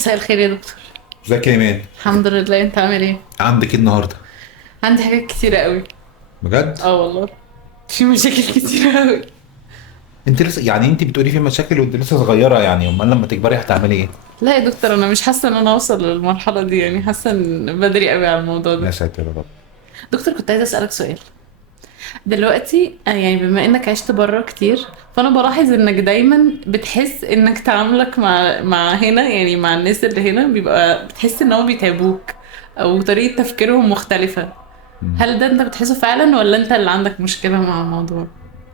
مساء الخير يا دكتور. ازيك يا ايمان؟ الحمد لله، انت عامل ايه؟ عندك ايه النهارده؟ عندي حاجات كتيرة قوي. بجد؟ والله في مشاكل كتيرة قوي. انت لسه يعني انت بتقولي في مشاكل وانت لسه صغيره، يعني امال لما تكبري هتعملي ايه؟ لا يا دكتور، انا مش حاسة ان انا اوصل للمرحلة دي، يعني حاسة ان بدري قوي على الموضوع يا ده. ساتر يا رب. دكتور، كنت عايزة اسألك سؤال. دلوقتي يعني بما انك عشت بره كتير، فانا بلاحظ انك دايما بتحس انك تعاملك مع هنا، يعني مع الناس اللي هنا، بيبقى بتحس ان هم بيتعبوك او طريقة تفكيرهم مختلفة. مم. هل ده انت بتحسه فعلا ولا انت اللي عندك مشكلة مع الموضوع؟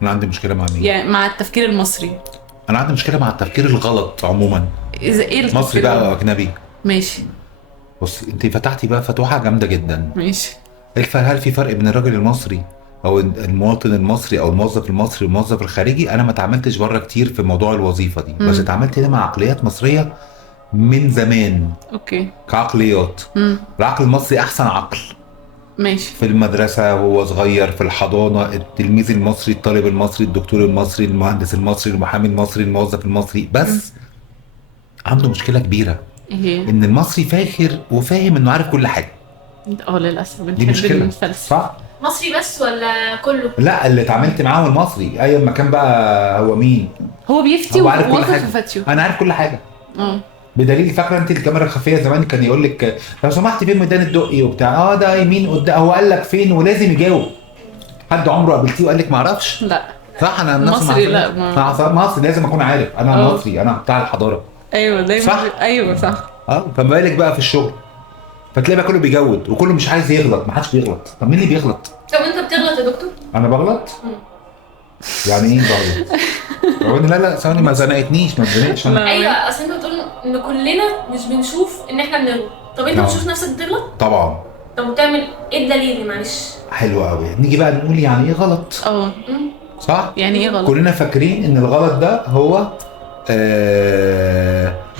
انا عندي مشكله مع مين؟ يعني مع التفكير المصري. انا عندي مشكله مع التفكير الغلط عموما، اذا ايه مصري التفكير بقى او الغلط؟ اجنبي. ماشي. بص، انت فتحتي بقى فتوحه جامده جدا. ماشي. هل في فرق بين الراجل المصري او المواطن المصري او الموظف المصري والموظف الخارجي؟ انا ما اتعاملتش بره كتير في موضوع الوظيفه دي، بس امم. اتعاملت هنا مع عقليات مصريه من زمان. اوكي. كعقليات، امم. العقل المصري احسن عقل. ماشي. في المدرسة وهو صغير، في الحضانة، التلميذ المصري، الطالب المصري، الدكتور المصري، المهندس المصري، المحامي المصري، الموظف المصري. امم. بس عنده مشكلة كبيرة، ايه؟ إن المصري فاخر وفاهم إنه عارف كل حاجة. للاسف دي بنحب مشكلة، الفلسفة. صح؟ مصري بس ولا كله؟ لا، اللي اتعاملت معاه المصري أيا ما كان بقى هو مين، هو بيفتي هو عارف كل وواثق حاجة. في فتيه. أنا عارف كل حاجة. اه. بدليل، فاكرة أنت الكاميرا الخفية زمان كان يقول لك لو سمحت فين ميدان الدقي وبتاع، ده يمين قدام، هو قال لك فين ولازم يجاوب. حد عمره قابلتيه وقال لك معرفش؟ لا. صح. انا الناس المصري لا مع مصر لازم اكون عارف، انا اه. مصري، انا بتاع الحضاره. ايوه دايما صح. ايوه صح. فما بالك بقى في الشغل، فتلاقي بقى كله بيجود وكله مش عايز يغلط، ما حدش بيغلط. طب مين اللي بيغلط؟ طب انت بتغلط يا دكتور؟ انا بغلط؟ يعني ايه بغلط؟ لا ثواني، ما زنقتنيش، ما تزنقش انا. لا. ايوه، اصل انت بتقول ان كلنا مش بنشوف ان احنا بنغلط. طب انت آه. بتشوف نفسك بتغلط؟ طبعا. طب وتعمل ايه الدليل؟ معلش. حلو قوي، نيجي بقى نقول يعني ايه غلط. اه. صح. يعني ايه غلط؟ كلنا فاكرين ان الغلط ده هو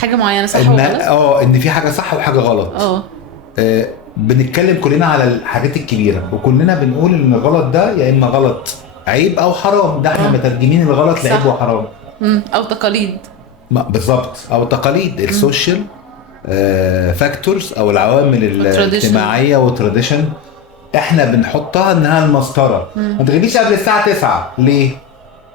حاجة معينة صح ان وغلط. ان في حاجه صح وحاجه غلط. اه. بنتكلم كلنا على الحاجات الكبيرة، وكلنا بنقول ان الغلط ده يا اما غلط عيب او حرام. ده احنا مترجمين الغلط صح. لعيب وحرام. او تقاليد. بالظبط، او التقاليد، السوشيال فاكتورز او العوامل الاجتماعية والتراديشن. احنا بنحطها انها المسطرة. ما تغيبيش قبل الساعة 9 ليه؟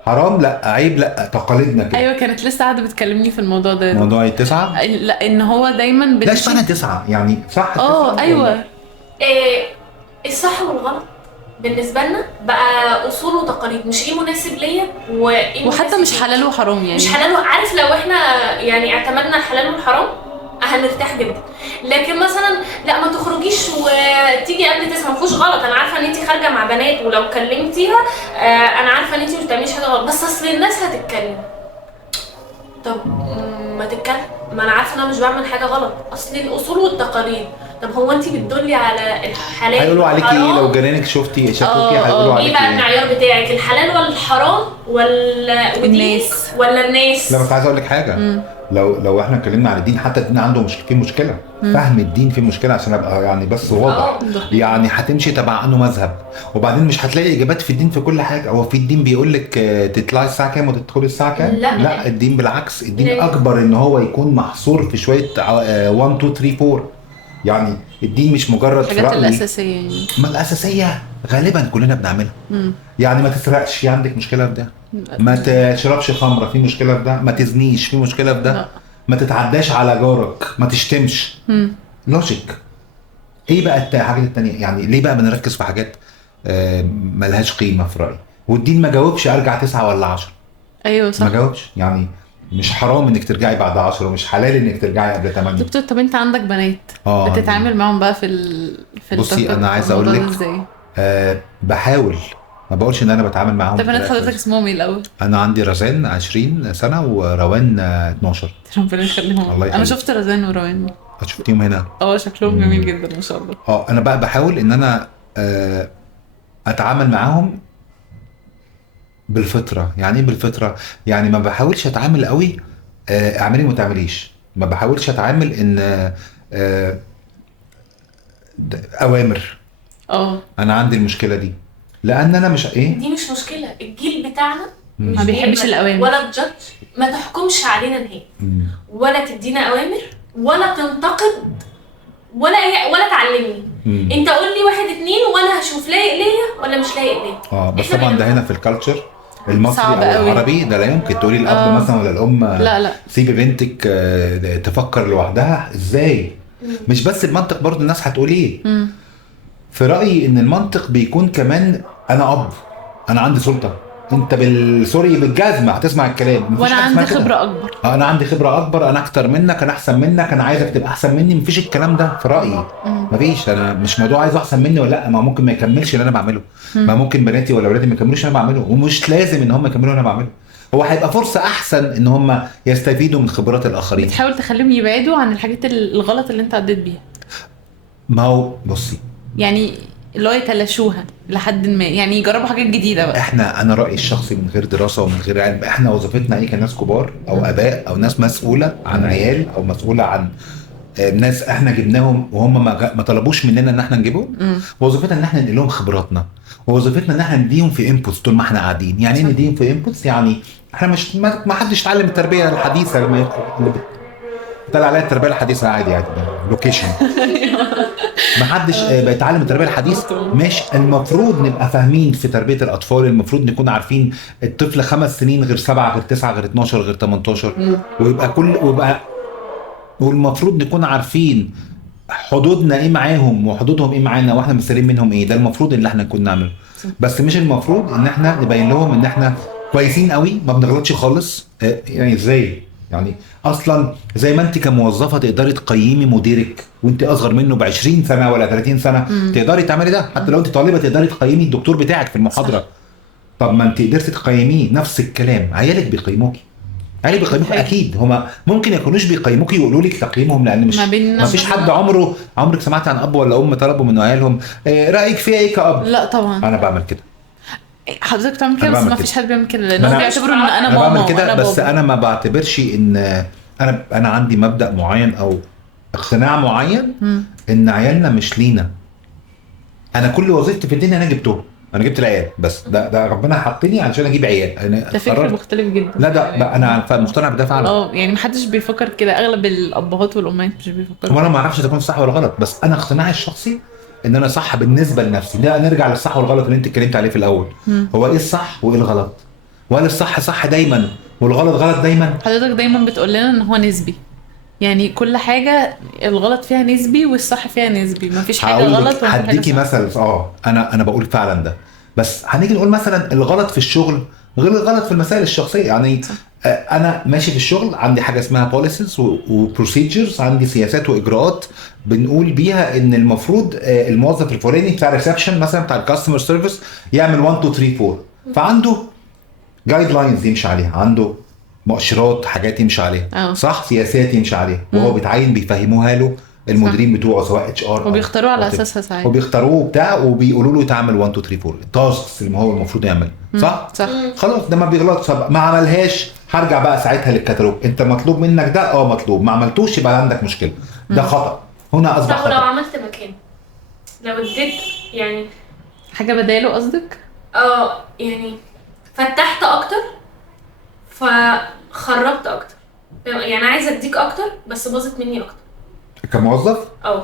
حرام؟ لا. عيب؟ لا. تقاليدنا كده. ايوه، كانت لسه قاعده بتكلمني في الموضوع ده. موضوع 9 لا، ان هو دايما لا، اشمعنى 9 يعني؟ صح 9 ايوه. إيه الصح والغلط بالنسبه لنا بقى اصول وتقاليد، مش ايه مناسب ليا وايه وحتى مناسب مش ليك. حلال وحرام يعني. مش حلال عارف، لو احنا يعني اعتمدنا الحلال والحرام هنرتاح جدا. لكن مثلا لا، ما تخرجيش وتيجي قبل 9، ما فيهوش غلط. انا عارفه ان انت خارجه مع بنات ولو كلمتيها انا عارفه ان انت مش بتعمليش حاجه غلط، بس اصل الناس هتتكلم. طب ما تتكلم، ما انا عارفه ان انا مش بعمل حاجه غلط. اصل الاصول والتقاليد. طب هو انت بتدلي على الحلال هيقولوا عليك والحرام؟ ايه لو جيرانك شافوكي اه. هيقولوا عليك ايه بقى ايه؟ المعيار بتاعك؟ الحلال ولا الحرام ولا ودينك الناس. ولا الناس؟ لا، بس عايز اقول لك حاجه. لو احنا اتكلمنا عن الدين، حتى الدين عنده فيه مشكله. فهم الدين فيه مشكله، عشان ابقى يعني بس واضح. يعني هتمشي تبع انه مذهب، وبعدين مش هتلاقي اجابات في الدين في كل حاجه. هو في الدين بيقول لك تطلعي الساعه كام وتدخلي الساعه كام؟ لا. الدين بالعكس، الدين ليه؟ اكبر ان هو يكون محصور في شويه 1 2 3 4. يعني الدين مش مجرد في الحاجات رأيي. الاساسيه يعني. ما الاساسيه غالبا كلنا بنعملها. يعني ما تسرقش، في عندك مشكله في ده. ما تشربش خمره، في مشكله في ده. ما تزنيش، في مشكله في ده. لا. ما تتعداش على جارك، ما تشتمش. لوجيك. ايه بقى الحاجات التانية؟ يعني ليه بقى بنركز في حاجات ملهاش قيمه في رايي؟ والدين ما جاوبش ارجع 9 ولا 10. ايوه صح. ما جاوبش. يعني مش حرام انك ترجعي بعد 10، ومش حلال انك ترجعي قبل 8. دكتور، طب انت عندك بنات عندي. بتتعامل معاهم بقى في بصي، انا عايز الموضوع اقول ده لك ازاي؟ بحاول. ما بقولش ان انا بتعامل معاهم. طب بنات بطريقة حضرتك كويسة. اسمهم ايه الاول؟ انا عندي رزان 20 سنه وروان 12. ربنا يخليهم. الله انا يخليك. شفت رزان وروان. شفتيهم هنا؟ شكلهم جميل جدا ما شاء الله. انا بقى بحاول ان انا اتعامل معاهم بالفطره. يعني ايه بالفطره؟ يعني ما بحاولش اتعامل قوي اعملي وما تعمليش. ما بحاولش اتعامل ان اوامر. انا عندي المشكله دي، لان انا مش دي مش مشكله. الجيل بتاعنا ما بيحبش الاوامر ولا تجادج، ما تحكمش علينا نهائي ولا تدينا اوامر ولا تنتقد ولا تعلمني. انت قول لي 1 2 وانا هشوف لايق ليا ولا مش لايق ليا. بس طبعا ده هنا في الكالتشر المصري او قوي. العربي ده لا يمكن تقولي الاب مثلا ولا الام لا سيبي بنتك تفكر لوحدها ازاي. مش بس المنطق، برضو الناس هتقول ايه. في رايي ان المنطق بيكون كمان انا انا عندي سلطه، انت بالسوري بالجزمه هتسمع الكلام، وانا عندي خبره اكبر. انا عندي خبره اكبر، انا اكتر منك، انا احسن منك، انا عايزك تبقى احسن مني. مفيش الكلام ده في رايي. مفيش. انا مش موضوع عايز احسن مني ولا لا، ما ممكن ما يكملش اللي انا بعمله. ما ممكن بناتي ولا ولادي ما يكملوش اللي انا بعمله، ومش لازم ان هم يكملوا اللي انا بعمله. هو هيبقى فرصه احسن ان هم يستفيدوا من خبرات الاخرين. بتحاول تخليهم يبعدوا عن الحاجات الغلط اللي انت عديت بيها. ما هو بصي يعني اللي هو يتلاشوها لحد ما، يعني يجربوا حاجات جديده بقى. انا رايي الشخصي من غير دراسه ومن غير علم، احنا وظيفتنا ايه كناس كبار او اباء او ناس مسؤوله عن عيال او مسؤوله عن ناس احنا جبناهم وهم ما طلبوش مننا ان احنا نجيبهم. وظيفتنا ان احنا ننقل لهم خبراتنا، ووظيفتنا ان احنا نديهم في انبوتس طول ما احنا قاعدين. يعني ايه نديهم في انبوتس؟ يعني احنا مش ما حدش اتعلم التربيه الحديثه لما يدخل طلع عليها التربيه الحديثه عادي لوكيشن. ما حدش بيتعلم التربيه الحديثه. مش المفروض نبقى فاهمين في تربيه الاطفال، المفروض نكون عارفين الطفل 5 سنين غير 7 غير 9 غير 12 غير 18 ويبقى والمفروض نكون عارفين حدودنا ايه معاهم وحدودهم ايه معانا واحنا مستنيين منهم ايه. ده المفروض اللي احنا نكون نعمله. بس مش المفروض ان احنا نبين لهم ان احنا كويسين قوي ما بنغلطش خالص. يعني ازاي؟ يعني اصلا زي ما انت كموظفه تقدري تقيمي مديرك وانت اصغر منه ب20 سنه ولا 30 سنه تقدري تعملي ده. حتى لو انت طالبه تقدري تقيمي الدكتور بتاعك في المحاضره. صح. طب ما انت قدرتي تقيميه. نفس الكلام عيالك بيقيموكي. عيالك بيقيموك اكيد. هما ممكن يكونوش بيقيموكي يقولوا لك تقييمهم لان مش ما فيش حد عمرك سمعت عن اب ولا ام طلبوا من عيالهم رايك فيها ايه كاب؟ لا طبعا. انا بعمل كده. حضرتك بتعمل كده بس ما فيش حد بيعمل كده لانه بيعتبروا ان انا ماما بعمل كده. بس انا ما بعتبرش ان انا عندي مبدأ معين او اقتناع معين ان عيالنا مش لينا. انا كل وظيفتي في الدنيا انا جبت العيال بس. ده ربنا حطني علشان اجيب عيال. انا ده فكر مختلف جدا. لا ده انا مقتنع بده فعلا. يعني محدش بيفكر كده. اغلب الابهات والامهات مش بيفكروا. وانا ما اعرفش اذا كان صح ولا غلط، بس انا اقتناعي الشخصي ان انا صح بالنسبه لنفسي. ده نرجع للصح والغلط اللي انت اتكلمت عليه في الاول. هو ايه الصح وايه الغلط؟ وهل الصح صح دايما والغلط غلط دايما؟ حضرتك دايما بتقول لنا ان هو نسبي. يعني كل حاجه الغلط فيها نسبي والصح فيها نسبي. ما فيش حاجه غلط ولا حاجه صح. هديكي مثل. انا بقول فعلا ده. بس هنيجي نقول مثلا الغلط في الشغل غير الغلط في المسائل الشخصيه. يعني انا ماشي في الشغل عندي حاجه اسمها بوليسيز وبروسيجرز، عندي سياسات واجراءات بنقول بيها ان المفروض الموظف الفلاني بتاع الريسبشن مثلا بتاع الكاستمر سيرفيس يعمل 1 2 3 4. فعنده جايد لاينز يمشي عليها، عنده مؤشرات حاجات يمشي عليها. صح. سياسات يمشي عليها وهو بيتعين بيفهموها له المديرين بتوعه سواء اتش ار وبيختاروه على اساسها ساعات وبيختاروه بتاع وبيقولوا له تعمل 1 2 3 4 التاسكس اللي هو المفروض يعمل. صح. خلاص ده ما بيغلطش. ما عملهاش هرجع بقى ساعتها للكتالوج. انت مطلوب منك ده مطلوب، ما عملتوش يبقى عندك مشكله. ده خطا. هنا اصبح خطا. لو عملت مكان لو اديت يعني حاجه بداله قصدك؟ يعني فتحت اكتر فخربت اكتر. يعني عايزه اديك اكتر بس باظت مني اكتر كموظف.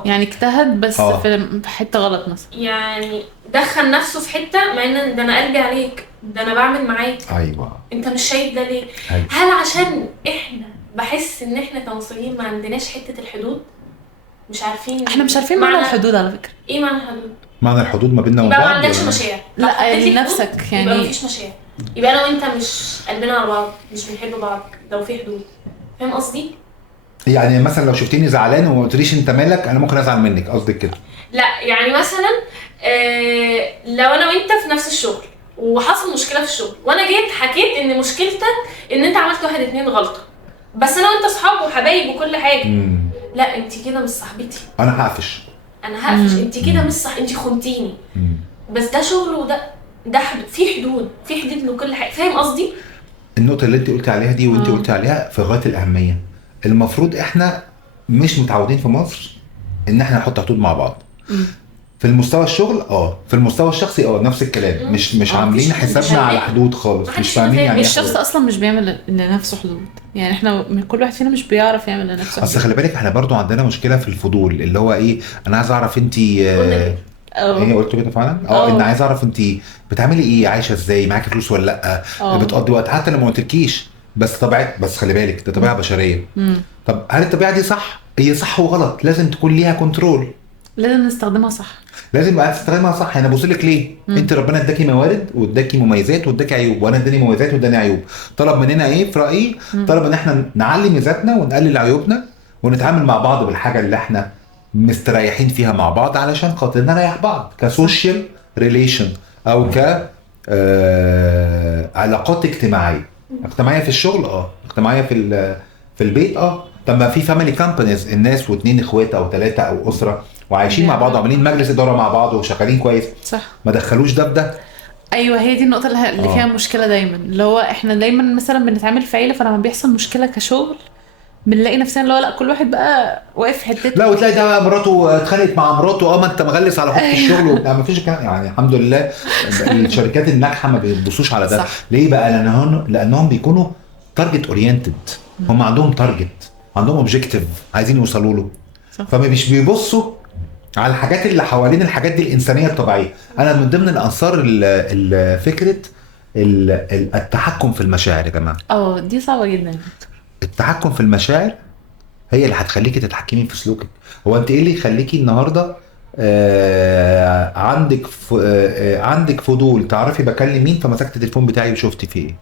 يعني اجتهد بس في حته غلط مثلا. يعني دخل نفسه في حته مع ان ده انا قلبي عليك، ده انا بعمل معاك. ايوه انت مش شايف ده ليه؟ هل عشان احنا بحس ان احنا كمصريين ما عندناش حته الحدود؟ مش عارفين. احنا مش عارفين معنى الحدود على فكره. ايه معنى الحدود؟ معنى الحدود ما بيننا وبعض. يبقى ما عندكش مشاعر. لا لنفسك يعني. يبقى مفيش مشاعر. يبقى انا وانت مش قلبنا على بعض، مش بنحب بعض لو في حدود. فاهم قصدي؟ يعني مثلا لو شفتيني زعلان وما قلتليش انت مالك انا ممكن ازعل منك. قصدك كده؟ لا يعني مثلا لو انا وانت في نفس الشغل وحصل مشكله في الشغل وانا جيت حكيت ان مشكلتك ان انت عملت 1 2 غلطه، بس انا وانت اصحاب وحبايب وكل حاجه. لا انت كده مش صاحبتي. انا هقفش. انت كده مش صح. انت خنتيني. بس ده شغل وده حدود. في حدود لكل حاجه. فاهم قصدي؟ النقطه اللي انت قلت عليها دي وانت قلت عليها في غايه الاهميه. المفروض احنا مش متعودين في مصر ان احنا نحط حدود مع بعض. في المستوى الشغل في المستوى الشخصي نفس الكلام. مش عاملين حسابنا على حدود خالص، مش فاهمين يعني الشخص اصلا مش بيعمل لنفسه حدود، يعني احنا كل واحد فينا مش بيعرف يعمل لنفسه حدود. اصل خلي بالك احنا برضو عندنا مشكله في الفضول، اللي هو ايه، انا عايز اعرف انت ايه قلت كده فعلا ان عايز اعرف انت بتعملي ايه، عايشه ازاي، معاكي فلوس ولا لا، بتقضي وقت، حتى لو ما قلتلكيش بس طبيعه، بس خلي بالك ده طبيعه بشريه. طب هل الطبيعه دي صح؟ هي صح وغلط، لازم تكون ليها كنترول، لازم نستخدمها صح، لازم بقى تستخدمها صح. انا بوصلك ليه؟ انت ربنا اداكي موارد واداكي مميزات واداكي عيوب، وانا اداني مميزات واداني عيوب. طلب مننا ايه في رايي؟ طلب ان احنا نعلي ميزاتنا ونقلل عيوبنا ونتعامل مع بعض بالحاجه اللي احنا مستريحين فيها مع بعض، علشان خاطر نريح بعض كسوشيال ريليشن او ك علاقات اجتماعيه في الشغل، اجتماعيه في البيت. طب ما في فاميلي كامبانيز، الناس واثنين اخوات او ثلاثه او اسره وعايشين مع بعض وعاملين مجلس اداره مع بعض وشغالين كويس، صح، ما دخلوش ده بده. ايوه هي دي النقطه اللي فيها مشكله دايما، اللي هو احنا دايما مثلا بنتعامل في عيله، فلما بيحصل مشكله كشغل بنلاقي نفسنا اللي هو لا كل واحد بقى واقف في حتته، لا وتلاقي ده مراته اتخانقت مع مراته، ما انت مغلس على حق الشغل وبتاع، ما فيش كلام يعني. الحمد لله الشركات الناجحه ما بيبصوش على ده. صح. ليه بقى؟ لانهم بيكونوا تارجت اورينتد، هم عندهم تارجت، عندهم اوبجيكتيف عايزين يوصلوا له، فما مش بيبصوا على الحاجات اللي حوالين الحاجات دي الانسانيه الطبيعيه. انا من ضمن الانصار فكره التحكم في المشاعر يا جماعه. دي صعبه جدا. التحكم في المشاعر هي اللي هتخليكي تتحكمي في سلوكك. هو انت ايه اللي يخليكي النهارده عندك فضول تعرفي بكلم مين، فمسكت التليفون بتاعي وشفتي فيه ايه؟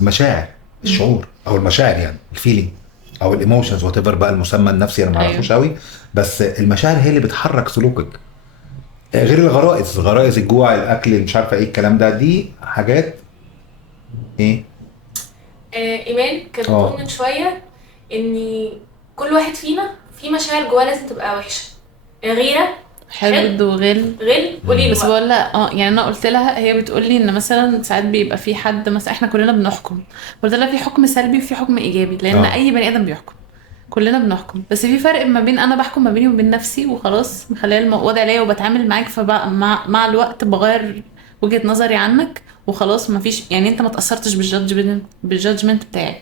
المشاعر، الشعور او المشاعر، يعني الفيلينج او الايموشنز، وات ايفر بقى المسمى النفسي، انا ما اعرفوش قوي، بس المشاعر هي اللي بتحرك سلوكك، غير غرائز الجوع، الاكل، مش عارفه ايه الكلام ده، دي حاجات ايه. ايمان كانت بتقول من شويه ان كل واحد فينا في مشاعر جواه لازم تبقى وحشه، غيره، حقد وغل. قولي بس بقول لها يعني انا قلت لها، هي بتقول لي ان مثلا ساعات بيبقى في حد مثلا احنا كلنا بنحكم، قلت لها في حكم سلبي وفي حكم ايجابي، لان اي بني ادم بيحكم، كلنا بنحكم، بس في فرق ما بين انا بحكم ما بيني وبين نفسي وخلاص مخليه الوضع عليا وبتعامل معاك، فبقى مع الوقت بغير وجهة نظري عنك وخلاص، ما فيش يعني انت ما تاثرتش بالجادجمنت بتاعي.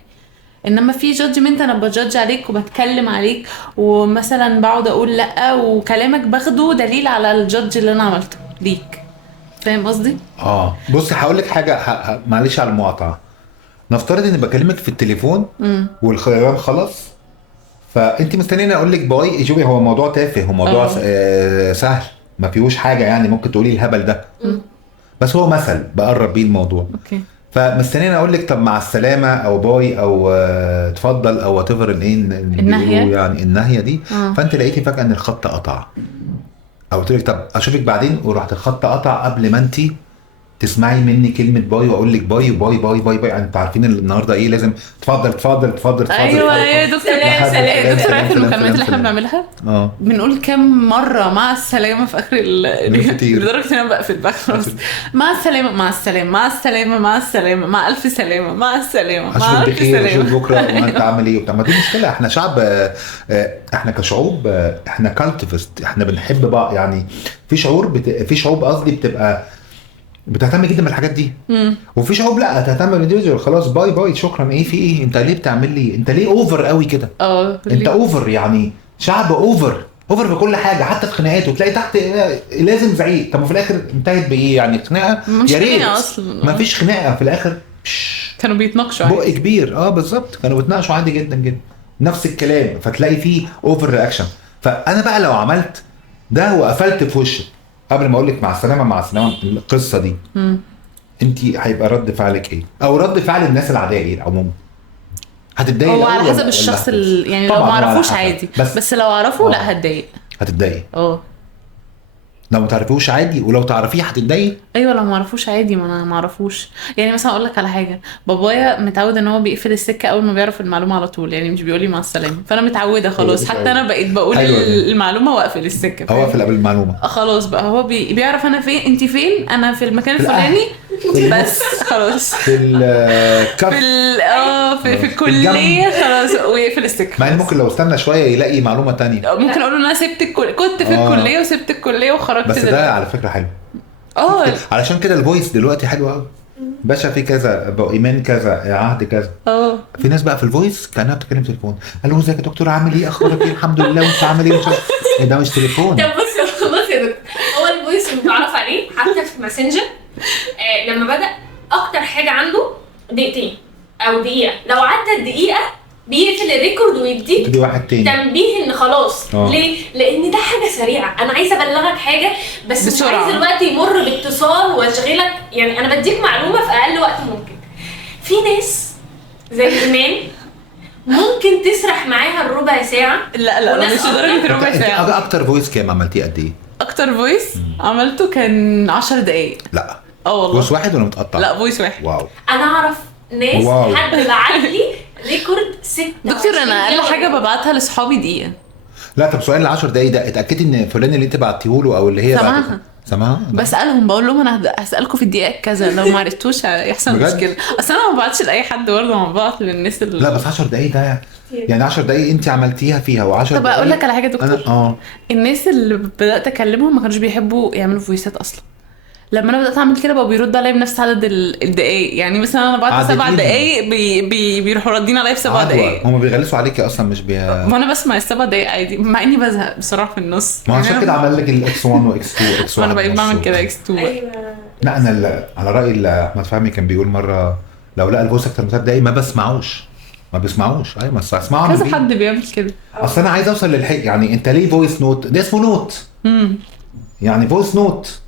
انما في جادجمنت انا بجادج عليك وبتكلم عليك، ومثلا بقعد اقول لا، وكلامك باخده دليل على الجادج اللي انا عملته ليك. فاهم قصدي؟ بصي هقول لك حاجه، معلش على المقاطعه. نفترض اني بكلمك في التليفون والخيران خلاص، فانت مستنيني اقول لك باي. شوفي هو موضوع تافه، هو موضوع سهل، ما فيهوش حاجه يعني ممكن تقولي الهبل ده، بس هو مثل بقرب بيه الموضوع. اوكي. فمستنيين اقول لك طب مع السلامه او باي او اتفضل او وات ايفر النهايه يعني النهايه دي. فانت لقيتي فجاه ان الخط قطع، او قلت لك طب اشوفك بعدين، ورحت الخط قطع قبل ما انت تسمعي مني كلمه باي واقول لك باي باي باي باي باي. انت عارفين النهارده ايه لازم تفضل. ايوه يا دكتور سلام. دكتور عارف المكالمات اللي احنا بنعملها بنقول كام مره مع السلامه في اخر لدرجه ان انا بقفل بقى خلاص. مع السلامه مع السلامه مع السلامه مع السلامه مع الف سلامه مع السلامه مع الف سلامه، اشوف بكره وانت عامل ايه وبتاع. ما دي مشكله، احنا شعب، احنا كشعوب، احنا كالتيفست، احنا بنحب بقى يعني. في شعوب قصدي بتبقى بتهتم جدا بالحاجات دي، وفي شعوب لا تهتم بالانديفيدوال، خلاص باي باي شكرا. ايه في ايه؟ انت ليه بتعمل لي؟ انت ليه اوفر قوي كده؟ انت اوفر، يعني شعب اوفر في كل حاجه، حتى في خناقاته تلاقي تحت لازم زعيق. طب وفي الاخر انتهت بايه يعني؟ خناقه يا ريت ما فيش خناقه في الاخر، كانوا بيتناقشوا بق كبير. بالظبط، كانوا بيتناقشوا عادي جدا جدا نفس الكلام، فتلاقي فيه اوفر رياكشن. فانا بقى لو عملت ده وقفلت في وشك قبل ما اقول لك مع السلامه القصه دي، انت هيبقى رد فعلك ايه؟ او رد فعل الناس العاديه ايه عموما؟ هتتضايق؟ هو على حسب الشخص يعني لو ما اعرفوش عادي، بس لو اعرفه لا هتضايق. لو ما تعرفوش عادي، ولو تعرفيه هتتضايق. ايوه لو ما اعرفوش عادي، ما انا ما اعرفوش. يعني مثلا اقول لك على حاجه، بابايا متعود ان هو بيقفل السكه اول ما بيعرف المعلومه على طول، يعني مش بيقول لي مع السلامه، فانا متعوده خلاص. حتى انا بقيت بقول المعلومه واقفل السكه، هو اقفل قبل المعلومه خلاص بقى. هو بيعرف انا فين، انت فين، انا في المكان الفلاني، بس خلاص في الكف في الكليه خلاص ويقفل السكه. مع ان ممكن لو استنى شويه يلاقي معلومه تانية. ممكن اقول له ان انا سبت كنت في الكليه وسبت الكليه وخرجت بس ده على فكره حلو. علشان كده الفويس دلوقتي حلو قوي. باشا في كذا، ايمان كذا، عهد كذا. في ناس بقى في الفويس كانها بتتكلم تليفون. الو ازيك يا دكتور، عامل ايه، اخبارك ايه، الحمد لله، وانت عامل ايه؟ ده مش تليفون. طب بص يا دكتور، هو الفويس اللي متعرف عليه حتى في ماسنجر لما بدأ اكتر حاجه عنده دقيقتين او دقيقه، لو عدت الدقيقه بيقفل الريكورد ويديك واحد تاني تنبيه ان خلاص. ليه؟ لان ده حاجه سريعه، انا عايزه ابلغك حاجه بس مش عايز الوقت يمر باتصال واشغلك، يعني انا بديك معلومه في اقل وقت ممكن. في ناس زي ايمان ممكن تسرح معاها الربع ساعه. لا مش لدرجه ربع ساعه. اكتر فويس كام عملتيه قد ايه؟ اكتر فويس عملته كان 10 دقايق. لا والله فويس واحد ولا متقطع؟ لا فويس واحد. واو. انا اعرف ناس حد بعت لي ريكورد 6 دكتور انا اقل حاجه ببعتها لاصحابي دقيقه. لا طب سؤال، ال 10 دقايق ده اتاكدي ان فلان اللي انت بعتيه له او اللي هي سمعها بسالهم، بقول لهم انا هسالكم في الدقيقه كذا، لو ما عرفتوش هيحصل مشكله. اصل انا ما ببعتش لاي حد برضه، ما ببعت للناس اللي... لا بس 10 دقايق ده يعني 10 دقايق انت عملتيها فيها و10 دقايق. طب اقول لك على حاجه دكتور، الناس اللي بدات اكلمهم ما كانوش بيحبوا يعملوا فويسات اصلا. لما انا بدات اعمل كده بقوا بيردوا عليا بنفس عدد الدقايق. يعني مثلا انا بعت 7 دقايق بيروحوا ردين عليا ب7 دقايق. هم بيغلسوا عليكي اصلا مش ما انا بسمع ال7 دقايق عادي، مع اني بزهق بصراحه في النص. ما عشان كده عمل لك الاكس 1 واكس 2 واكس 1. انا بقيت بعمل كده اكس 2. لا انا على راي احمد فهمي كان بيقول مره لو لقى الفويس اكتر من 3 دقايق ما بسمعوش. ايوه ما اسمعه. كذا حد بيعمل كده. اصل انا عايز اوصل للحق. يعني انت ليه فويس نوت؟ ده اسمه نوت. يعني فويس نوت.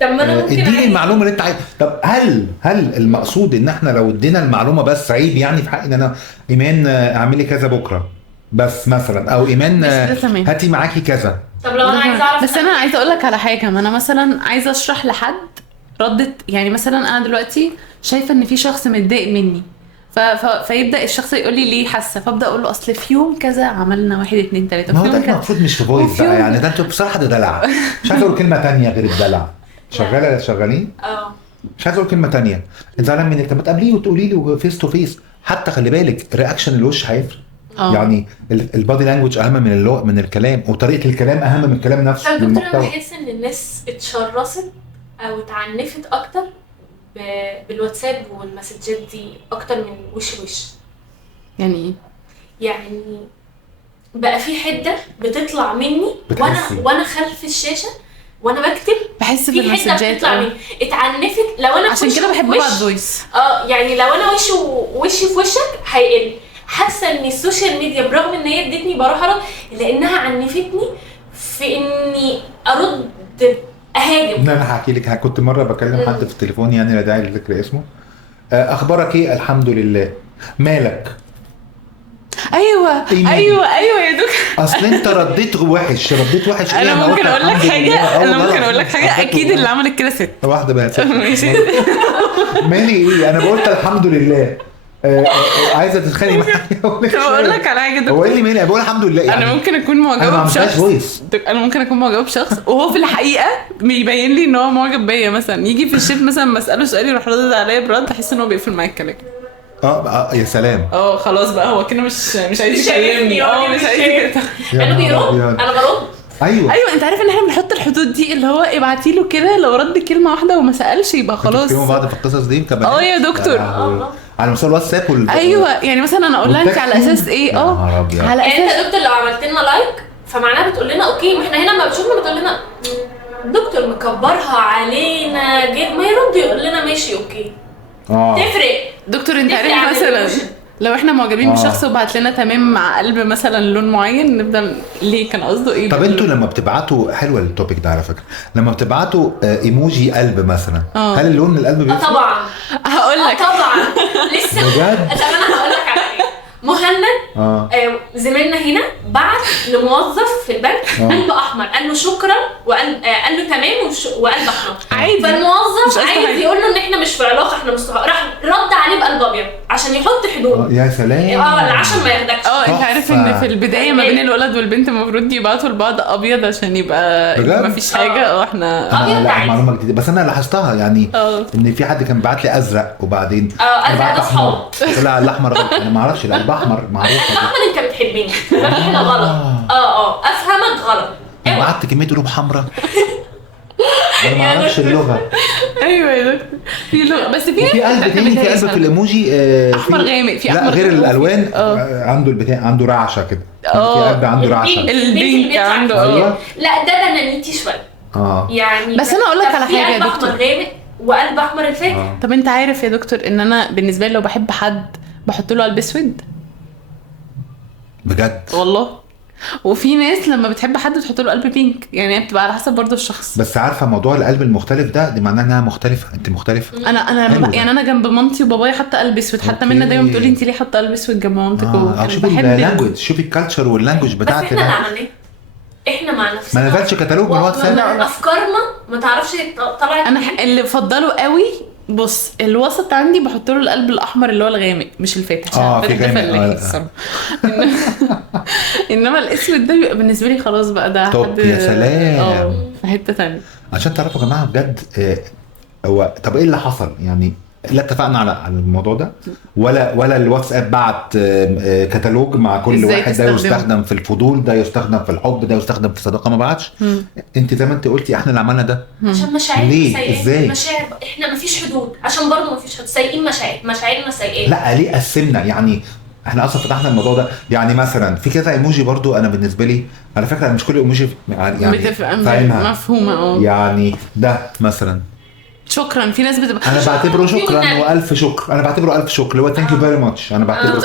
طب ما انا ممكن اديني المعلومه اللي انت عايز. طب هل المقصود ان احنا لو ادينا المعلومه بس عيب يعني في حق ان انا ايمان اعملي كذا بكره بس مثلا، او ايمان هاتي معاكي كذا؟ طب لو انا عايزه اعرف، بس انا عايزه اقول لك على حاجه. ما انا مثلا عايزه اشرح لحد ردت، يعني مثلا انا دلوقتي شايفه ان في شخص متضايق مني، فيبدا الشخص يقول لي ليه حاسه، فابدا اقول له اصل في يوم كذا عملنا 1 2 3. ما هو ده المفروض مش في فويس بقى يعني. ده انتوا بصراحه ده دلع. مش عايز اقول كلمه تانية غير الدلع. شغالين مش عايز اقول كلمه تانية. انت زعلان مني، طب ما تقابليه وتقولي له فيس تو فيس. حتى خلي بالك رياكشن الوش هيفرق. يعني البادي لانجوج اهم من الكلام، وطريقه الكلام اهم من الكلام نفسه. طب دكتور انا بحس ان الناس اتشرست او اتعنفت اكتر بالواتساب والمسجات دي اكتر من وش. يعني ايه؟ يعني بقى في حده بتطلع مني وانا خلف الشاشه وانا بكتب، بحس بالمسجات اتعنفت. لو انا عشان كده بحب ابعت فويس. يعني لو انا وشي في وشك هيقل. حاسه ان السوشيال ميديا برغم ان هي ادتني براحه لانها عنفتني في اني ارد اهاجم. انا هحكي لك. كنت مره بكلم حد في التليفون، يعني لا داعي لذكر اسمه. اخبارك ايه؟ الحمد لله. مالك؟ ايوه يا دكتور. اصل انت رديت وحش. انا ممكن اقول لك حاجه اكيد اللي عملت كده ست واحده بقى. مالي ايه؟ انا قلت الحمد لله. عايزه تتخانقي معايا؟ اقول لك على حاجه. هو ايه اللي مالي؟ بقول الحمد لله. يعني انا ممكن اكون معجبه بشخص وهو في الحقيقه بيبين لي ان هو معجب بيا. مثلا يجي في الشات مثلا مساله سؤال يروح رد عليا برد، احس ان هو بيقفل معايا الكلام. يا سلام. خلاص بقى هو كده مش عايز يكلمني. مش عايز كده. انا برد. ايوه انت عارف ان احنا بنحط الحدود دي، اللي هو ابعتي له كده لو رد كلمه واحده وما سالش يبقى خلاص. بتكلموا بعض في القصص دي كمان؟ يا دكتور. على مسار الواتساب ايوه يعني مثلا انا اقول لها انت على اساس ايه؟ على اساس انت دكتور لو عملت لنا لايك فمعناها بتقول لنا اوكي. ما احنا هنا لما بتشوفنا بتقول لنا دكتور مكبرها علينا جد، ما يرد يقول لنا ماشي اوكي. تفرق دكتور. انت عارف مثلا لو احنا معجبين بشخص وبعت لنا تمام مع قلب مثلا لون معين، نفضل ليه كان قصده ايه؟ طب انتوا لما بتبعتوا، حلوه التوبيك ده على فكره، لما بتبعتوا ايموجي قلب مثلا، هل اللون القلب بيفرق؟ طبعا. هقول لك طبعا لسه بجد. طب انا هقول لك على حاجه. مهند زميلنا هنا بعت لموظف في البنك قلب احمر، قال له شكرا وقال قال له تمام وقلب احمر عادي. فالموظف عايز يقول له ان احنا مش في علاقه، احنا مش صحاب، راح رد عليه بقلب ابيض عشان يحط حدود. يا سلام. العشم ما ياخدكش. انت عارف ان في البدايه ما بين الولد والبنت المفروض يبعتوا لبعض ابيض عشان يبقى ما فيش حاجه. احنا أبيض لا عادي. معلومه جديده، بس انا لاحظتها يعني ان في حد كان بعت لي ازرق وبعدين ازرق ده اصحاب. لا الاحمر غلط. انا ما اعرفش القلب احمر معروف. احمد انت بتحبني احنا غلط. افهمك غلط. انا بعت كميه قلوب حمراء. انا ما اعرفش اللغه. ايوه يا دكتور في لغه، بس في في قلب تاني، في قلب في الايموجي احمر غامق، في لا احمر غير الالوان. عنده البتاع عنده رعشه كده. في قلب عنده رعشه. البينك عنده لا ده بنانيتي شويه يعني. بس انا اقول لك على حاجه يا دكتور، احمر غامق وقلب احمر الفاتح. طب انت عارف يا دكتور ان انا بالنسبه لي لو بحب حد بحط له قلب اسود بجد والله. وفي ناس لما بتحب حد بتحط له قلب بينك، يعني بتبقى على حسب برضه الشخص. بس عارفه موضوع القلب المختلف ده دي معناه انها مختلفه. انت مختلفه. انا يعني انا جنب مامتي وبابايا حاطه قلب اسود، حتى منى دايما بتقول لي انت ليه حاطه قلب اسود جنب مامتك. شوفي اللانجوج، شوفي الكالتشر واللانجوج بتاعتك. بس احنا عملنا احنا مع نفسنا ما نزلش كتالوج من واتساب. افكارنا ما تعرفش طلعت. انا اللي بفضله قوي، بص الوسط عندي بحط له القلب الاحمر اللي هو الغامق مش الفاتح عشان في غامق. انما الاسود ده بيبقى بالنسبه لي خلاص بقى ده حد يا سلام في حته ثانيه. عشان تعرفوا يا جماعه بجد هو طب ايه اللي حصل يعني؟ لا اتفقنا على الموضوع ده ولا الواتساب بعت كتالوج مع كل واحد ده يستخدم في الفضول، ده يستخدم في الحب، ده يستخدم في الصداقه. ما بعتش. انت زي ما انت قلتي احنا اللي عملنا ده عشان مشاعر. ليه؟ ازاي؟ مشاعر احنا مفيش حدود، عشان برضو مفيش حدود، سايقين مشاعرنا سايقين. لا ليه قسمنا يعني؟ احنا اصلا فتحنا الموضوع ده يعني. مثلا في كذا ايموجي برضو انا بالنسبه لي على فكره مش كل ايموجي يعني فاهمها مفهومه. يعني ده مثلا شكرا، في ناس بتبقى انا بعتبره شكرا والف شكر. انا بعتبره الف شكر اللي هو ثانك يو فيري ماتش. انا بعتبره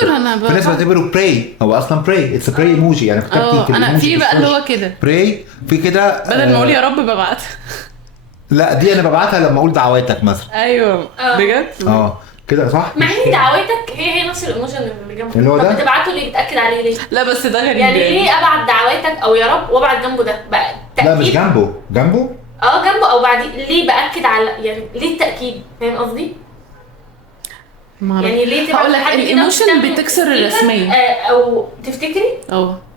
في ناس بعتبره براي. هو اصلا براي اتس براي ايموجي يعني. كتبت انا في بقى اللي هو كده براي في كده بدل ما اقول يا رب ببعتها. لا دي انا ببعتها لما اقول دعواتك مثلا. ايوه بجد كده صح. مع ان دعواتك هي نفس الايموجي اللي جنبه. اللي هو ده بتبعته ليه؟ بتاكد عليه ليه؟ لا بس ده غريب يعني ليه ابعت دعواتك او يا رب وابعت جنبه ده بقى تأكيد؟ لا مش جنبه جنبه او بعدين ليه باكد على يعني ليه التاكيد؟ فاهم قصدي؟ يعني ليه هقول لك الايموشن بتكسر الرسميه او تفتكري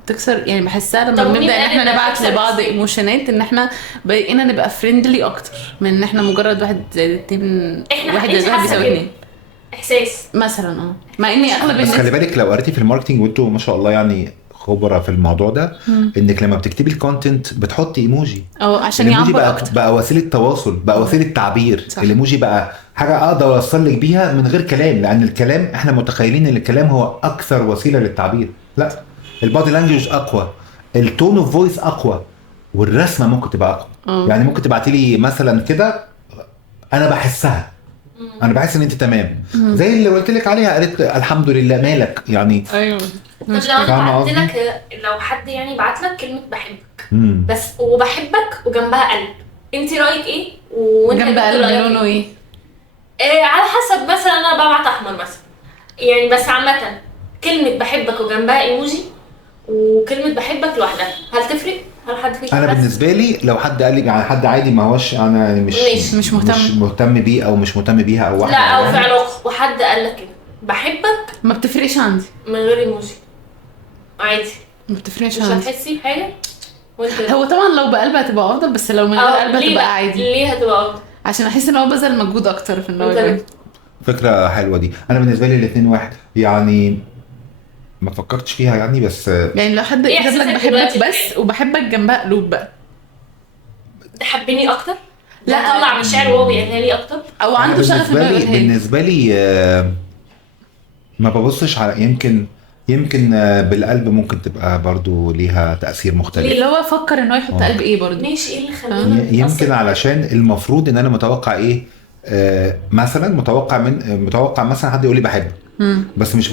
تكسر يعني. بحسها لما بنبدا ان احنا نبعت لبعض ايموشنات ان احنا بقينا نبقى فريندلي اكتر من ان احنا مجرد واحد زائد اتنين واحد زائد واحد بيساوي اتنين احساس مثلا. مع اني اغلب الناس بس خلي بالك لو قريتي في الماركتنج وانتوا ما شاء الله يعني خبره في الموضوع ده انك لما بتكتبي الكونتنت بتحطي ايموجي عشان يعبر اكتر. بقى وسيله تواصل، بقى وسيله تعبير. الايموجي بقى حاجه اقدر اوصل لك بيها من غير كلام، لان الكلام احنا متخيلين ان الكلام هو اكثر وسيله للتعبير. لا البادي لانجوج اقوى، التون اوف فويس اقوى، والرسمه ممكن تبقى اقوى. يعني ممكن تبعتي لي مثلا كده انا بحسها، انا بحس ان انت تمام زي اللي قلت لك عليها، قالت الحمد لله مالك يعني. ايوه طب لو انا بعت لك، لو حد يعني بعت لك كلمه بحبك بس وبحبك وجنبها قلب، انت رايك ايه؟ وانت جنب قلب لونه ايه؟ على حسب. مثلا انا ببعت احمر مثلا يعني، بس عامه كلمه بحبك وجنبها ايموجي وكلمه بحبك لوحدها هل تفرق؟ هل حد فيك؟ انا بالنسبه لي لو حد قال لي يعني حد عادي ما هوش انا يعني مش مهتم بيه او مش مهتم بيها او واحده لا او في علاقه وحد قال لك كده بحبك ما بتفرقش عندي من غير ايموجي عادي، ما بتفرقش عندي. مش هتحسي بحاجه هو طبعا لو بقلب هتبقى افضل، بس لو من غير قلب هتبقى عادي. ليه هتبقى افضل؟ عشان احس ان هو بذل مجهود اكتر في انه فكره حلوه دي. انا بالنسبه لي الاثنين واحد يعني، ما فكرتش فيها يعني. بس يعني لو حد كتب لك بحبك بس وبحبك جنبها قلوب بقى تحبني اكتر؟ لا طلع مشاعر وهو بيقولها لي اكتر او عنده شغف انه يقولها لي. بالنسبه لي ما ببصش على يمكن بالقلب ممكن تبقى برضو ليها تأثير مختلف. اللي هو فكر انه يحط قلب ايه برضو ماشي. ايه اللي خلاني يمكن علشان المفروض ان انا متوقع ايه مثلا متوقع مثلا حد يقول لي بحبك بس مش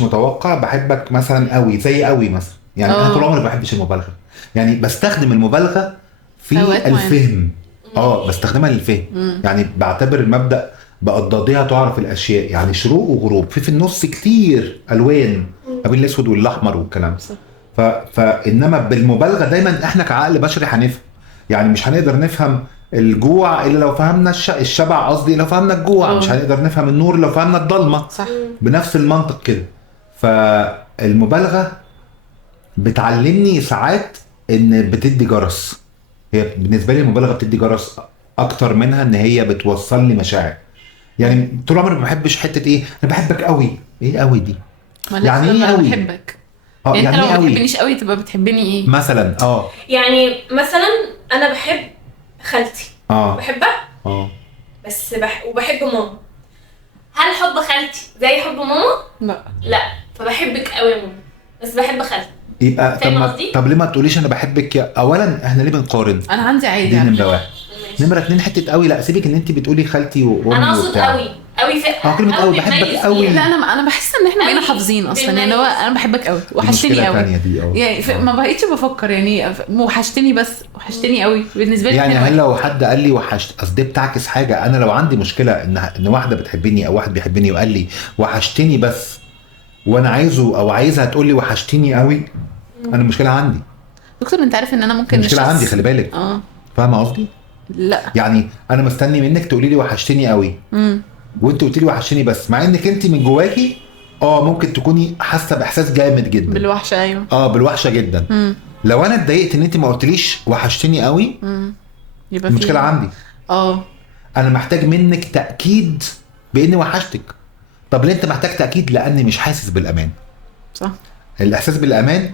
متوقع بحبك مثلا قوي زي قوي مثلا يعني. انا طول عمري ما بحبش المبالغه يعني، بستخدم المبالغه في الفهم بستخدمها للفهم يعني. بعتبر المبدأ بقت ضادية تعرف الاشياء، يعني شروق وغروب، في النص كتير الوان ما بين الاسود والاحمر والكلام. فانما بالمبالغه دايما احنا كعقل بشري هنفهم، يعني مش هنقدر نفهم الجوع الا لو فهمنا الشبع، قصدي لو فهمنا الجوع. مش هنقدر نفهم النور لو فهمنا الضلمه. صح. بنفس المنطق كده. فالمبالغه بتعلمني ساعات ان بتدي جرس. هي بالنسبه لي المبالغه بتدي جرس اكتر منها ان هي بتوصل لي مشاعر. يعني طول عمري ما بحبش حته ايه انا بحبك قوي. ايه قوي دي؟ يعني ايه قوي؟ بحبك يعني انت لو ما بتحبنيش قوي تبقى بتحبني ايه مثلا؟ يعني مثلا انا بحب خالتي، بحبها بس وبحب ماما. هل حب خالتي زي حب ماما؟ لا. فبحبك قوي يا ماما بس بحب خالتي. يبقى طب ليه ما تقوليش انا بحبك؟ اولا احنا ليه بنقارن؟ انا عندي عادي دي نمره واحد. نمره اتنين حته قوي، لا سيبك ان انت بتقولي خالتي وامي. انا اقصد قوي في كلمه قوي بحبك قوي. لا انا بحس ان احنا بقينا حافظين اصلا. يعني هو انا بحبك قوي وحشتني قوي يعني ما بقيتش بفكر يعني وحشتني بس وحشتني قوي بالنسبه لي. يعني هل لو حد قال لي وحشت قصدي بتعكس حاجه؟ انا لو عندي مشكله ان واحده بتحبني او واحد بيحبني وقال لي وحشتني بس وانا عايزه او عايزها تقول لي وحشتني قوي، انا المشكله عندي. دكتور انت عارف ان انا ممكن المشكله عندي، خلي بالك. فاهمه قصدي؟ لا يعني انا مستني منك تقولي لي وحشتني قوي وانت قلت لي وحشتني بس، مع انك انت من جواكي ممكن تكوني حاسه باحساس جامد جدا بالوحشه. ايوه بالوحشه جدا. لو انا اتضايقت ان انت ما قلتليش وحشتني قوي يبقى المشكله عندي. انا محتاج منك تاكيد باني وحشتك. طب ليه انت محتاج تاكيد؟ لاني مش حاسس بالامان. صح. الاحساس بالامان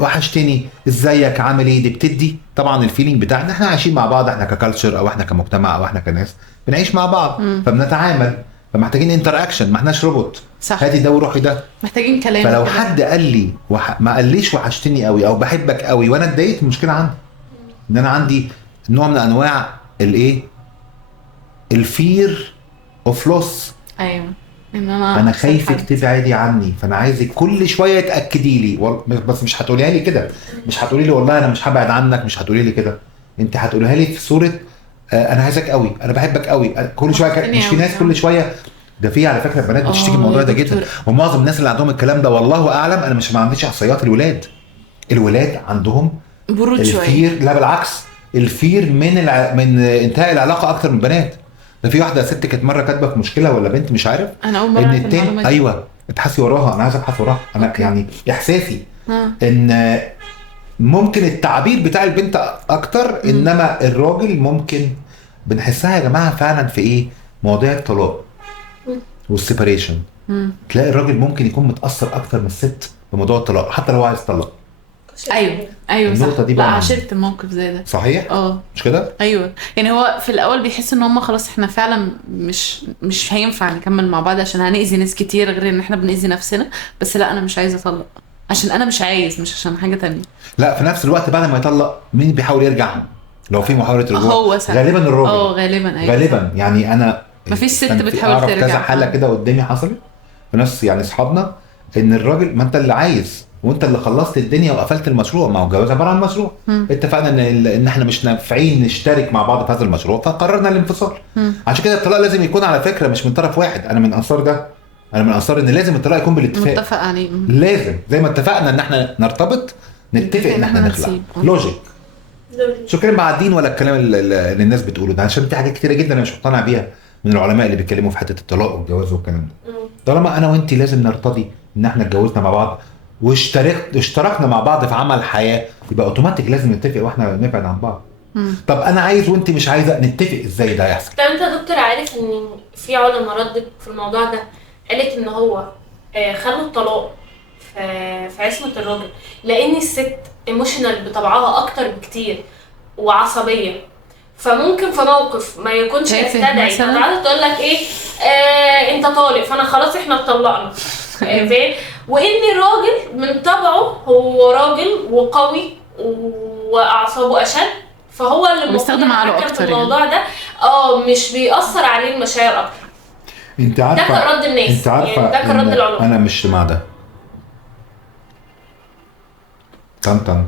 وحشتني ازيك عامل ايه دي بتدي طبعا الفيلينج بتاعنا. احنا عايشين مع بعض، احنا ككالتشر او احنا كمجتمع او احنا كناس بنعيش مع بعض فبنتعامل، فمحتاجين انتر اكشن، ما احناش روبوت. صح. هاتي ده وروحي ده، محتاجين كلام. فلو حد قال لي ما قاليش وحشتني قوي او بحبك قوي وانا اتضايقت، المشكله عندي ان انا عندي نوع من انواع الايه الفير اوف لوس. ايوه انا خايفك تبعدي عني، فانا عايزك كل شويه تاكدي لي بس مش هتقوليها لي كده. مش هتقولي لي والله انا مش هبعد عنك، مش هتقولي لي كده. انت هتقوليها لي في صوره انا عايزك قوي، انا بحبك قوي كل شويه. مش في ناس كل شويه ده، في على فكره بنات بتشتكي من الموضوع ده جدا، ومعظم الناس اللي عندهم الكلام ده والله اعلم. انا مش ما عنديش احصائيات. الولاد عندهم برود شويه. الفير لا بالعكس، الفير من انتهاء العلاقه اكتر من البنات. ده في واحده ست كانت مره كاتبه في مشكله ولا بنت مش عارف انا اول مره ان التاني ايوه ابحثي وراها، انا عايز ابحث وراها. انا يعني احساسي ان ممكن التعبير بتاع البنت اكتر انما الراجل ممكن بنحسها يا جماعه فعلا في ايه مواضيع الطلاق والسيبريشن. تلاقي الراجل ممكن يكون متاثر اكتر من الست بموضوع الطلاق حتى لو عايز يطلق. ايوه صح. لا عشرت موقف زي ده. صحيح. مش كده؟ ايوه يعني هو في الاول بيحس ان هم خلاص احنا فعلا مش هينفع نكمل مع بعض عشان هنأذي ناس كتير غير ان احنا بنأذي نفسنا. بس لا انا مش عايزه اطلق عشان انا مش عايز، مش عشان حاجه تانية. لا في نفس الوقت بعد ما يطلق مين بيحاول يرجع لو في محاوله رجوع؟ هو غالبا الراجل. غالبا. ايوه غالبا. يعني انا مفيش ست بتحاول ترجع. كذا حاله كده قدامي حصلت في ناس يعني اصحابنا ان الراجل ما انت اللي عايز وانت اللي خلصت الدنيا وقفلت المشروع. ما هو الجواز عباره عن مشروع. اتفقنا ان احنا مش نافعين نشترك مع بعض في هذا المشروع فقررنا الانفصال. عشان كده الطلاق لازم يكون على فكره مش من طرف واحد. انا من انصار ده، انا من انصار ان لازم الطلاق يكون بالاتفاق، متفق عليه. لازم زي ما اتفقنا ان احنا نرتبط نتفق ان احنا نخلع. لوجيك. شكرا مع الدين ولا الكلام اللي الناس بتقوله ده، عشان في حاجات كتيره جدا انا مش مقتنع بيها من العلماء اللي بيتكلموا في حته الطلاق والجواز والكلام ده. طالما انا وانت لازم نرتضي ان احنا اتجوزنا مع بعض واشتركنا مع بعض في عمل حياه، يبقى اوتوماتيك لازم نتفق واحنا نبعد عن بعض. طب انا عايز وانت مش عايزه، نتفق ازاي ده يحصل؟ طب انت يا دكتور عارف ان في علماء ردت في الموضوع ده، قالت ان هو خلوا الطلاق في عصمه الراجل لان الست ايموشنال بطبعها اكتر بكتير وعصبيه، فممكن في موقف ما يكونش يستدعي فتقعد تقول لك ايه انت طالق فانا خلاص احنا اتطلقنا. وان الراجل من طبعه هو راجل وقوي واعصابه اشد، فهو اللي بيستخدم عقله اكتر في الموضوع ده. مش بيأثر عليه المشاعر اكتر. انت عارفه ده كان رد الناس، انت عارفه يعني ده كان رد العلماء. انا مش مع ده. طن